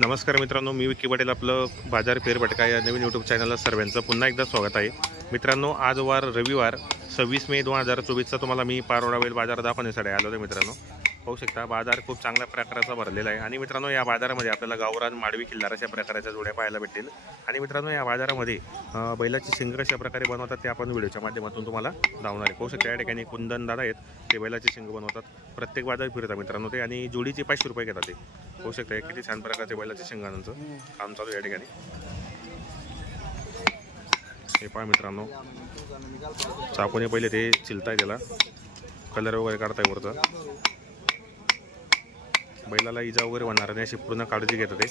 नमस्कार मित्रांनो, मी विकी पटेल आपलं बाजार फेरफटका या नवीन यूट्यूब चॅनलला सर्वांचं पुन्हा एकदा स्वागत आहे। मित्रांनो, आज वार रविवार 26 मे 2024चा तुम्हाला मी पारोडा बैल बाजार दाखवण्यासाठी आलो आहे। मित्रांनो, पाहू शकता बाजार खूप चांगल्या प्रकारचा भरलेला आहे आणि मित्रांनो या बाजारामध्ये आपल्याला गावरान माडवी किल्लार अशा प्रकारच्या जोड्या पाहायला भेटतील। आणि मित्रांनो या बाजारामध्ये बैलाची शिंग कशा प्रकारे बनवतात ते आपण व्हिडिओच्या माध्यमातून तुम्हाला दाखवणार आहे। पाहू शकता या ठिकाणी कुंदन दादा आहेत, ते बैलाची शिंग बनवतात। प्रत्येक बाजार फिरतात मित्रांनो ते, आणि जोडीचे 500 रुपये घेतात ते। पाहू शकता किती छान प्रकारचे बैलाचे शिंगांचं काम चालू या ठिकाणी। हे पहा मित्रांनो, चाकूने पहिले ते चिलताय, त्याला कलर वगैरे काढताय वरचा। बैलाला इजा वगैरे होणार नाही अशी पूर्ण काळजी घेतात ते।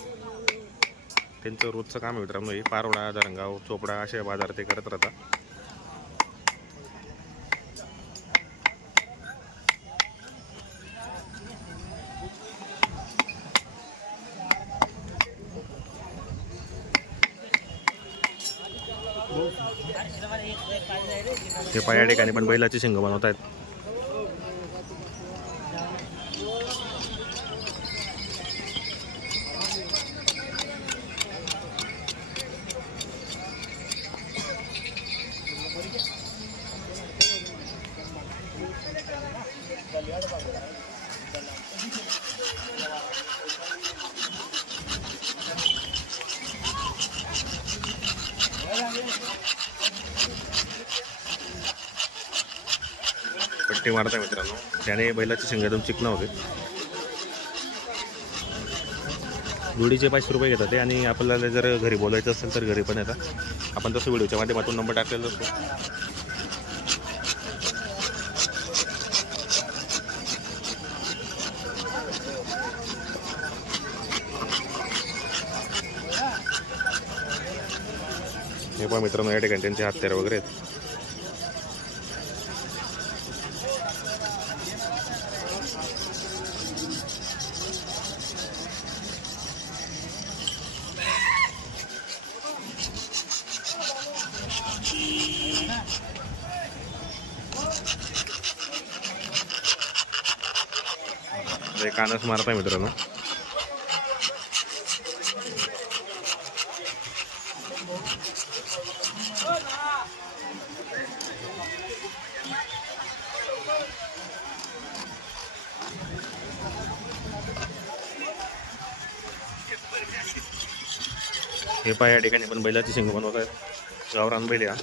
त्यांचं रोजचं काम आहे मित्रांनो। हे पारोडा, धरणगाव, चोपडा असे बाजार ते करत राहतात। हे पहा या ठिकाणी पण बैलाची शिंग बनवत आहेत। पट्टी मारता मित्रांनो, त्याने बैलाची शिंग एकदम चिकना होते। जोडीचे 500 रुपये घेतात ते, आणि आपल्याला जर घरी बोलायचं असेल तर घरी पण येतात। आपण तसं व्हिडिओच्या माध्यमातून नंबर टाकलेला असतो। हे पहा मित्रांनो, या ठिकाणी त्यांचे हत्यार वगैरे आहेत। कानस मारताय मित्रांनो। हे पहा या ठिकाणी पण बैलाची शिंग बनवत आहेत। गावरान बैल या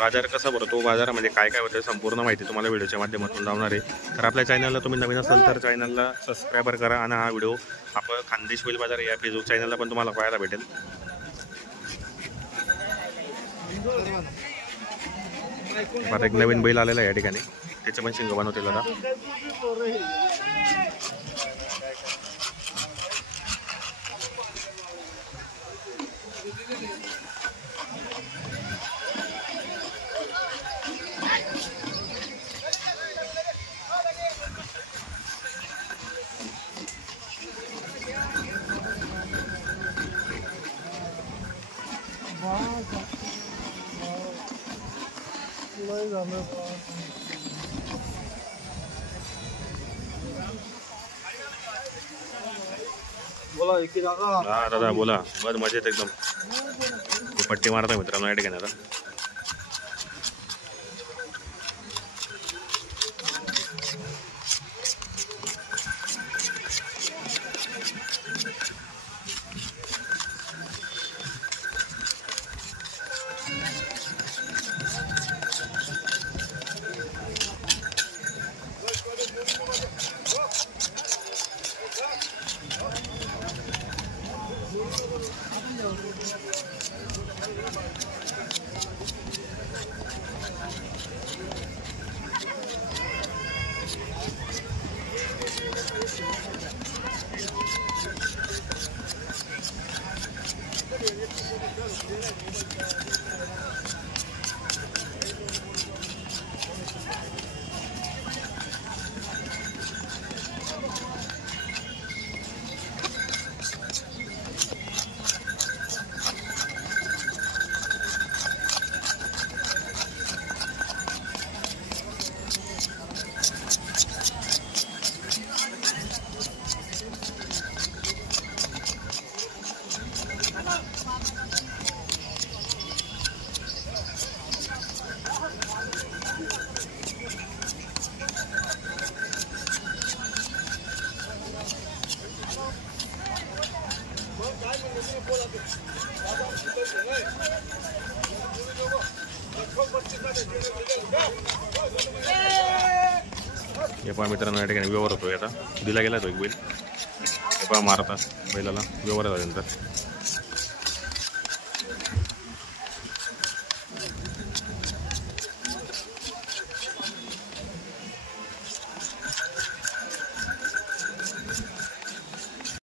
बाजार कसा भरतो, बाजारामध्ये काय काय होतं संपूर्ण माहिती तुम्हाला व्हिडिओच्या माध्यमातून लावणार आहे। तर आपल्या चॅनलला तुम्ही नवीन असाल तर चॅनलला सबस्क्राईबर करा, आणि हा व्हिडिओ आपण खानदेश बैल बाजार या फेसबुक चॅनलला पण तुम्हाला पाहायला भेटेल। आता एक नवीन बैल आलेला आहे या ठिकाणी, त्याचे पण शिंग बनवतील आता। हा दादा बोला, बस मजेत एकदम। पट्टी मारता मित्रांनो या ठिकाणी आता। हे पहा मित्रांनो, या ठिकाणी व्यवहार होतोय. आता दिला गेला तो एक बैल. हे पहा मारता बैलाला व्यवहार झाल्यानंतर.